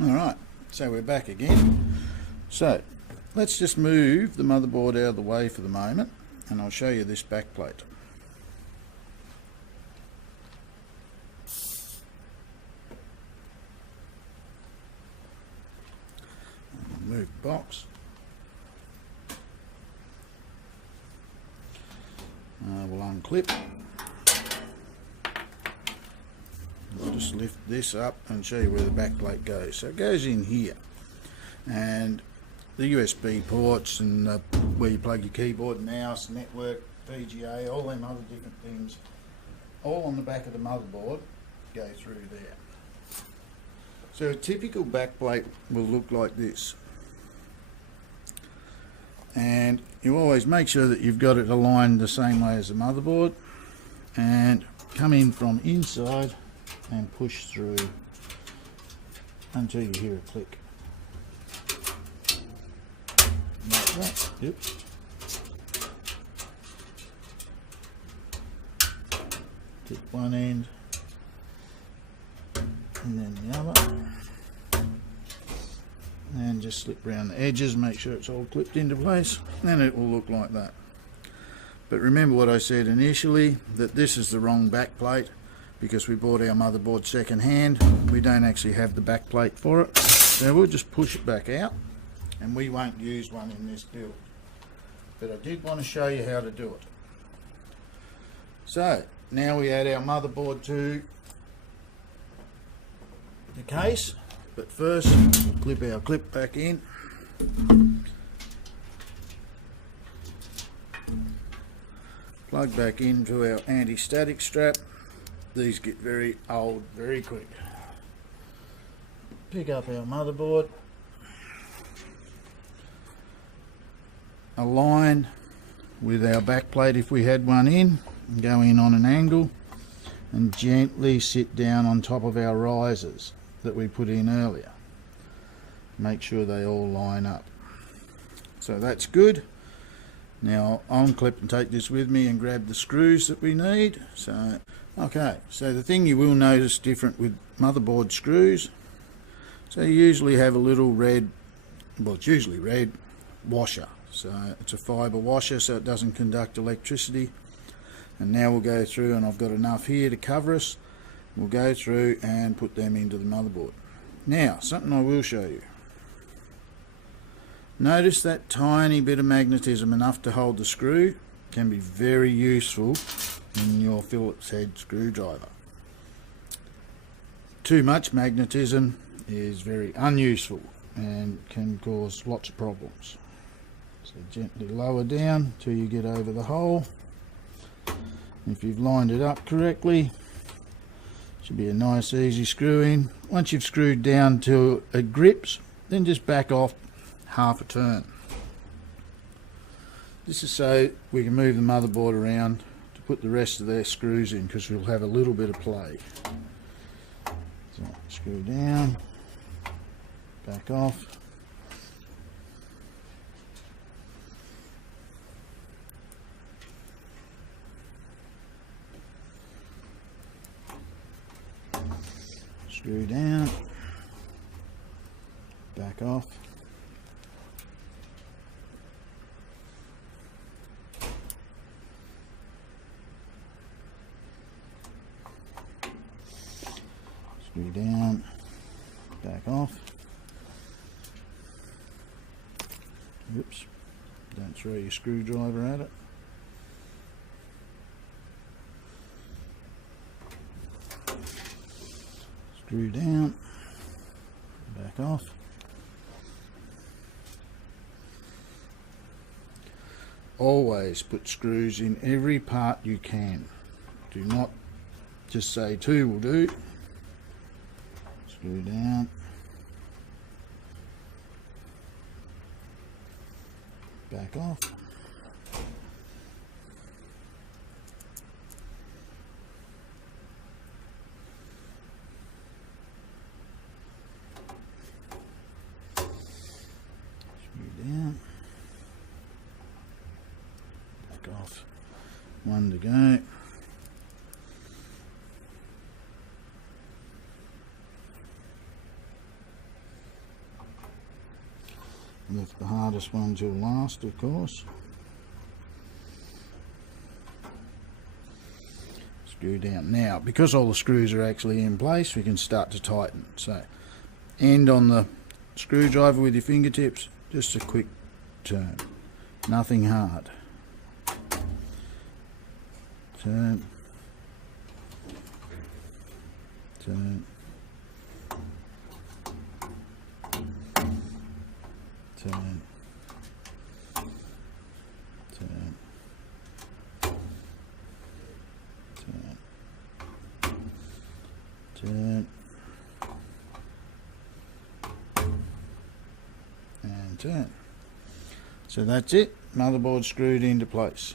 Alright, so we're back again. So let's just move the motherboard out of the way for the moment and I'll show you this backplate. Move the box. We'll unclip. I'll just lift this up and show you where the backplate goes. So it goes in here, and the USB ports and where you plug your keyboard, mouse, network, VGA, all them other different things, all on the back of the motherboard, go through there. So a typical backplate will look like this, and you always make sure that you've got it aligned the same way as the motherboard, and come in from inside and push through until you hear a click. Like that. Yep. Tip one end and then the other, and just slip around the edges, make sure it's all clipped into place, and it will look like that. But remember what I said initially, that this is the wrong backplate, because we bought our motherboard second hand. We don't actually have the backplate for it, so we'll just push it back out, and we won't use one in this build, but I did want to show you how to do it. So now we add our motherboard to the case, but first we'll clip our clip back in. Plug back into our anti-static strap. These get very old very quick. Pick up our motherboard, align with our backplate if we had one in, and go in on an angle and gently sit down on top of our risers that we put in earlier. Make sure they all line up. So that's good. Now I'll unclip and take this with me and grab the screws that we need. Okay, so the thing you will notice different with motherboard screws, so you usually have a little red, well it's usually red, washer. So it's a fibre washer, so it doesn't conduct electricity. And now we'll go through, and I've got enough here to cover us. We'll go through and put them into the motherboard. Now, something I will show you. Notice that tiny bit of magnetism, enough to hold the screw, can be very useful in your Phillips head screwdriver. Too much magnetism is very unuseful and can cause lots of problems. So gently lower down till you get over the hole. If you've lined it up correctly, should be a nice easy screw in. Once you've screwed down till it grips, then just back off half a turn. This is so we can move the motherboard around to put the rest of their screws in, because we'll have a little bit of play. So screw down, back off. Screw down, back off. Screw down, back off. Oops, don't throw your screwdriver at it. Screw down, back off. Always put screws in every part you can. Do not just say 2 will do. Screw down, back off. Down, back off. 1 to go. Left the hardest one till last, of course. Screw down. Now, because all the screws are actually in place, we can start to tighten. So, end on the screwdriver with your fingertips, just a quick turn. Nothing hard. Turn. Turn. Turn. Turn. Turn. Turn. And turn. So that's it. Motherboard screwed into place.